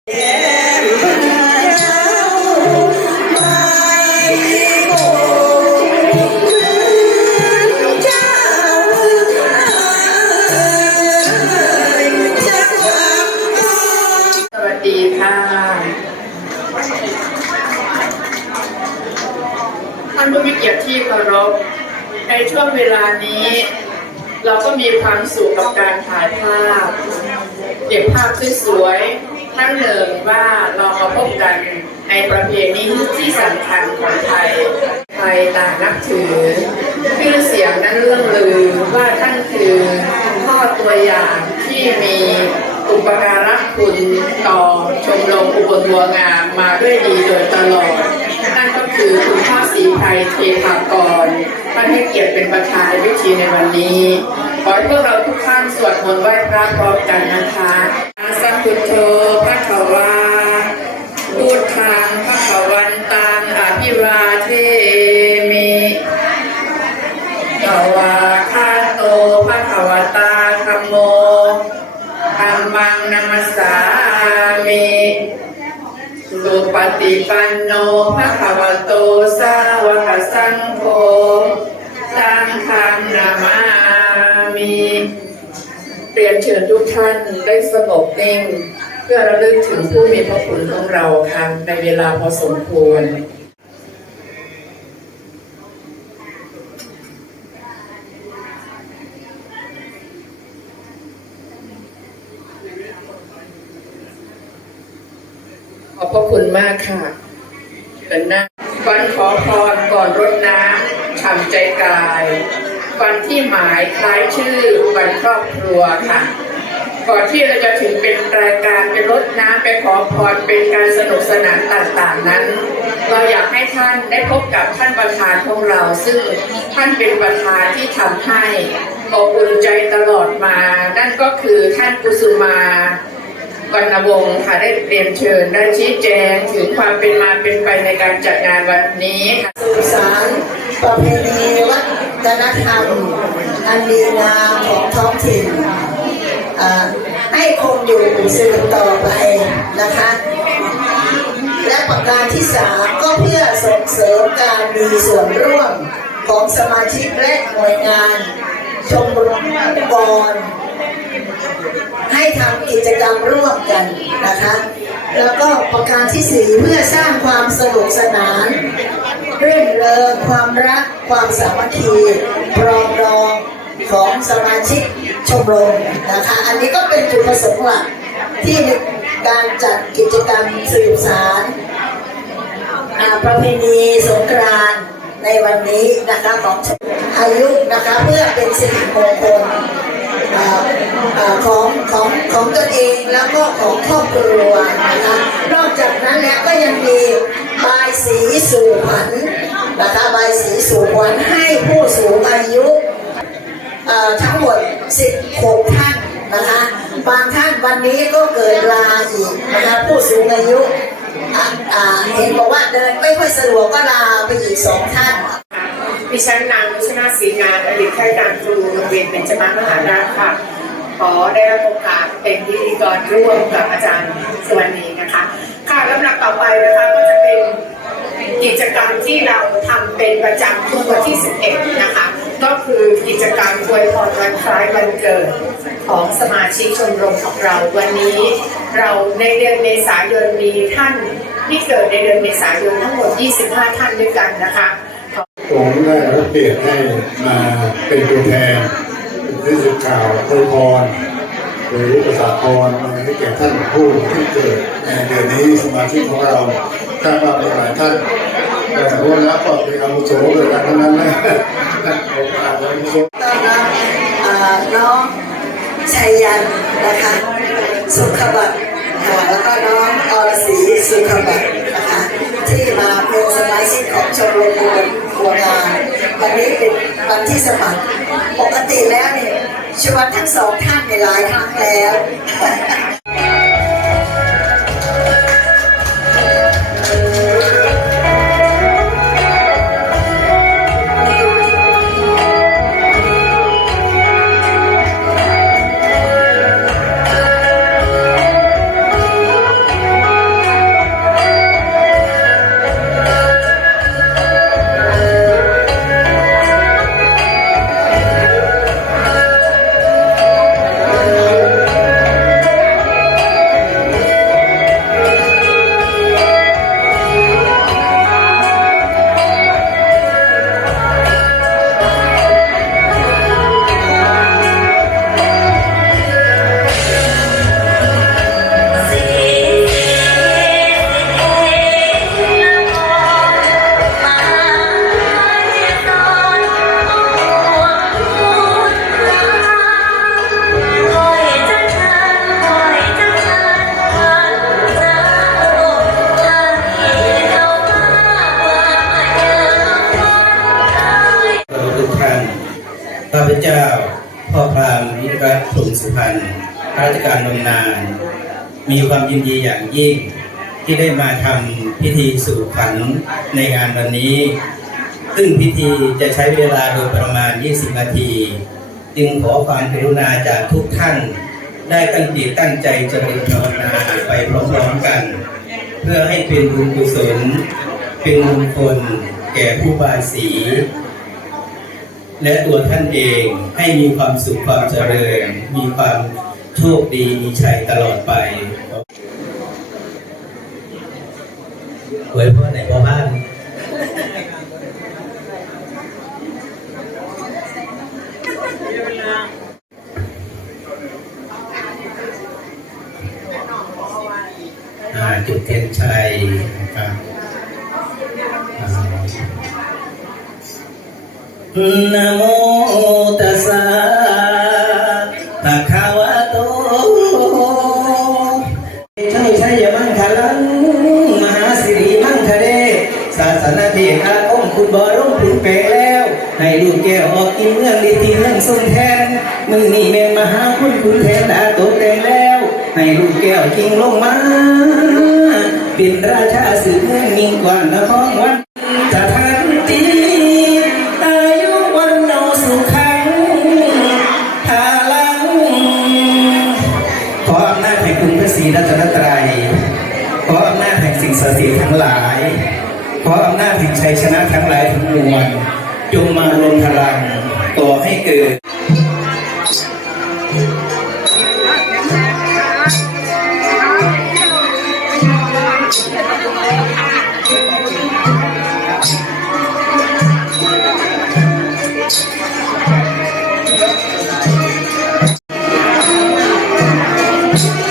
สวัสดีค่ะท่านผู้มีเกียรติที่เคารพ ในช่วงเวลานี้ เราก็มีความสุขกับการถ่ายภาพ เก็บภาพสวยๆ ทั้งหนึ่งว่าเรามาพบกันในประเพณีที่สำคัญของไทย ไทยต่างนับถือชื่อเสียงนั้นเรื่องลือว่าท่านคือพ่อตัวอย่างที่มีอุปการะคุณต่อชมรมอุบลบัวงามมาด้วยดีโดยตลอด นั่นก็คือคุณพ่อศรีไพรเทพากรท่านให้เกียรติเป็นประธานในพิธีในวันนี้ ขอให้พวกเราทุกท่านสวดมนต์ไหว้พระพร้อมกันนะคะสัพพุทโธ วาพูดทางพระขวันตังอภิวาเทมิขวาคาโตพระขวตาธัมโมธรรมังนัมสสามิสุปฏิปันโนภะคะวะโตสาวกสังโฆสังฆังนามามิเรียนเชิญทุกท่านได้สงบนิ่ง พื่อระลึกถึงผู้มีพระคุณของเราค่ะในเวลาพอสมควรขอบพระคุณมากค่ะเป็นหน้าฟันขอพรก่อนรดน้ำฉ่ำใจกายฟันที่หมายคล้ายชื่อวันครอบครัวค่ะ ก่อนที่เราจะถึงเป็นรายการเป็นรดน้ำไปขอพรเป็นการสนุกสนานต่างๆนั้น เราอยากให้ท่านได้พบกับท่านประธานของเรา ซึ่งท่านเป็นประธานที่ทำให้อบอุ่นใจตลอดมา นั่นก็คือท่านกุสุมาวรรณวงศ์ค่ะได้เรียนเชิญได้ชี้แจงถึงความเป็นมาเป็นไปในการจัดงานวันนี้ค่ะสื่อสารประเพณีวัฒนธรรมอันดีงามของท้องถิ่น ให้คงอยู่สืบต่อไปนะคะ และประการที่สามก็เพื่อส่งเสริมการมีส่วนร่วมของสมาชิกและหน่วยงาน ชมรมองค์กรให้ทำกิจกรรมร่วมกันนะคะ แล้วก็ประการที่สี่เพื่อสร้างความสนุกสนานเรื่นเริงความรัก ความสามัคคีปรองดอง ของสมาชิกชมรมนะคะ อันนี้ก็เป็นจุดประสงค์หลักที่การจัดกิจกรรมสืบสารประเพณีสงกรานต์ในวันนี้นะคะของอายุนะคะเพื่อเป็นสิริมงคลของของของตนเองแล้วก็ของครอบครัวนะคะนอกจากนั้นแล้วก็ยังมีบายสีสู่ขวัญนะคะบายสีสู่ขวัญให้ผู้สูงอายุ ทั้งหมด 16 ท่านนะคะบางท่านวันนี้ก็เกิดลาอีกนะคะผู้สูงอายุอะอ่าเห็นบอกว่าเดินไม่ค่อยสะดวกก็ลาไปอีกสองท่านดิฉันนางชนาศรีงานอดีตข้าราชการครูโรงเรียนเป็นจมามหาราชค่ะขอได้รับโอกาสเป็นพิธีกรร่วมกับอาจารย์สวรรณีนะคะ ค่ะลำดับต่อไปนะคะก็จะเป็นกิจกรรมที่เราทำเป็นประจำทุกวันที่ 11 นะคะ ก็คือกิจกรรมอวยพรวันคล้ายวันเกิดของสมาชิกชมรมของเราวันนี้ เราในเดือนเมษายนมีท่านที่เกิดในเดือนเมษายนทั้งหมด 25 ท่านด้วยกันนะคะผมได้รับเกียรติให้มาเป็นตัวแทนเป็นที่สื่อข่าวอวยพรหรือประสาพรให้แก่ท่านผู้ที่เกิดในเดือนนี้สมาชิกของเราคาดว่ามีหลายท่านแต่พวกนักก็เป็นอาวุโสด้วยกันทั้งนั้นนะ ผมอาจจะอาวุโสต้อนรับน้องชัยยันนะคะ สุขบัตรค่ะแล้วก็น้องอรศรีสุขบัตรนะคะที่มาเป็นสมาชิกของชมรมบัวบัวงานวันนี้เป็นวันที่สมัครปกติแล้วเนี่ยชวนทั้งสองท่านในหลายครั้งแล้วาราชการบำนาญมีความยินดีอย่างยิ่งที่ได้มาทำพิธีสู่ขวัญในงานวันนี้ ซึ่งพิธีจะใช้เวลาโดยประมาณ 20 นาที จึงขอความกรุณาจากทุกท่าน ได้ตั้งจิตตั้งใจเจริญภาวนาไปพร้อมๆกัน เพื่อให้เป็นบุญกุศล เป็นมงคลแก่ผู้บาสีและตัวท่านเองให้มีความสุขความเจริญ มีความ โชคดีมีชัยตลอดไปไว้พ่อไหนพ่อบ้านจุดเทียนชัยนะครับนะ มืองทรงแทน มือนี่แม่มหาคุณคุณแทนดาโตแต่งแล้ว ให้ลูกแก้วจริงลงมาเป็นราชาสืบเมืองยิ่งกว่านครวันสถานตีอายุวันโนสุขังพาลังขออำนาจแห่งคุณพระศรีรัตนตรัยขออำนาจแห่งสิ่งศักดิ์สิทธิ์ทั้งหลาย ขออำนาจแห่งชัยชนะทั้งหลายทั้งมวลจงมารวมพลังต่อให้เกิด มี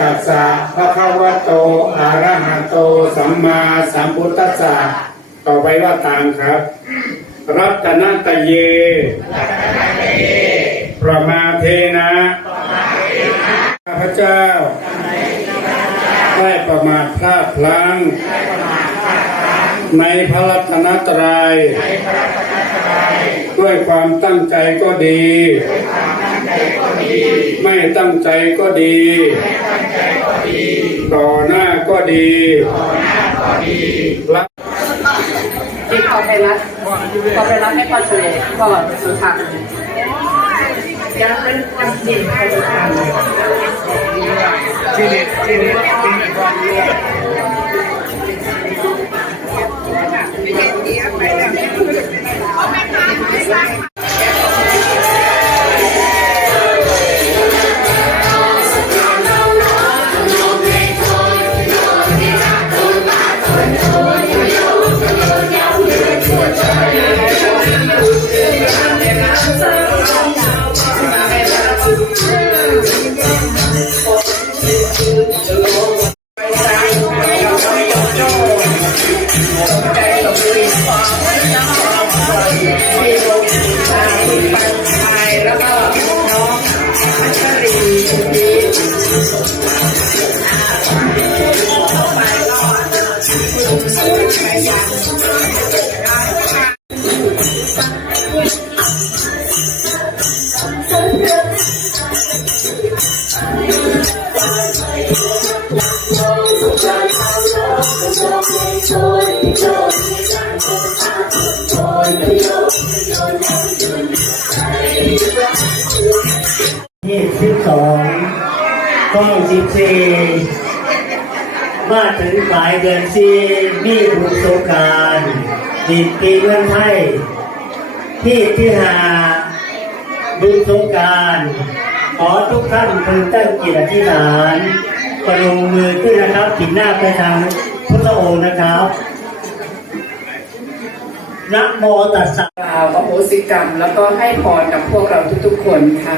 ตัสสะภะคะวะโตอะระหะโต สัมมาสัมพุทธัสสะต่อไปว่าตามครับ รัตนตเย ประมาเทนะข้าพเจ้าได้ประมาทพลาดพลั้ง ในพระรัตนตรัย ด้วยความตั้งใจก็ดี ไม่ตั้งใจก็ดี ต่อหน้าก็ดีรักที่ขอไปรัฐขอไปรัฐให้พ่อเฉลยพ่อสุธรรมยังเป็นทำจริงใครจะทำ ยี่สิบสองข้อสิบสี่มาถึงปลายเดือนสี่มีบุญสงการดินปีเมืองไทย ที่ที่หาบุญสงการขอทุกท่านพึงตั้งจิตอธิษฐานประนมมือขึ้นนะครับผินหน้าไปทางพุทธองค์นะครับ นะโมตัสสะกล่าวอโหสิกรรม แล้วก็ให้พรกับพวกเราทุกๆคนค่ะ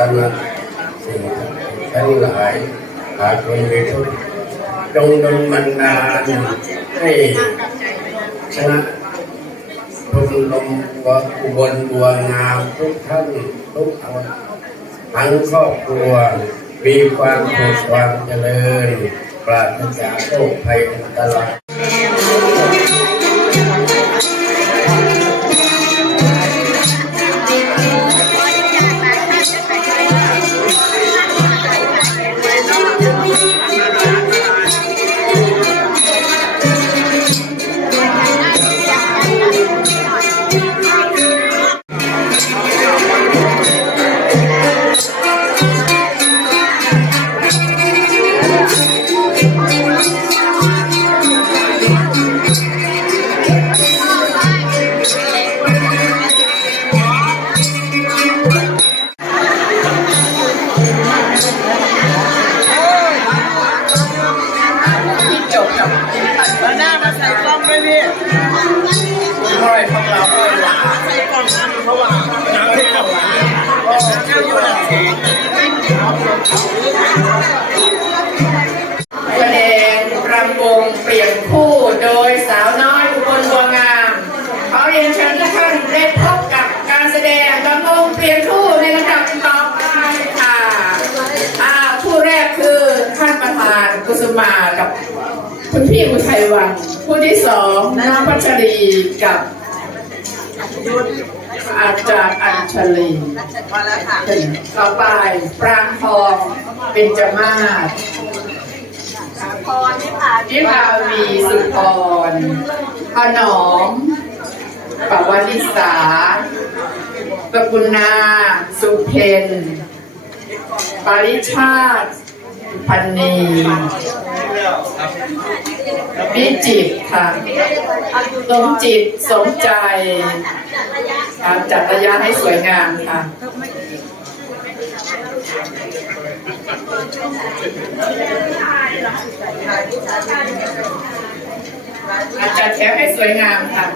กำลังสิ่งทั้งหลายหากคนมีทุกข์จงดลบันดาลให้ชนะทุนลมวัอุบลบัวงามทุกท่านทุกคนทั้งครอบครัวมีความสุขความเจริญปราศจากโรคภัยอันตราย คุณพี่อุทัยวันผู้ที่สองน้องพัชรีกับอาจารย์อัญชลีต่อไปปรางทองเป็นจมาศนิพาวีสุพรขนอมปวนิสาปกุณาสุเพนปาริชาติพันนี วิจิตค่ะสมจิตสมใจค่ะจัดระยะให้สวยงามค่ะอาจารย์แถวให้สวยงามค่ะ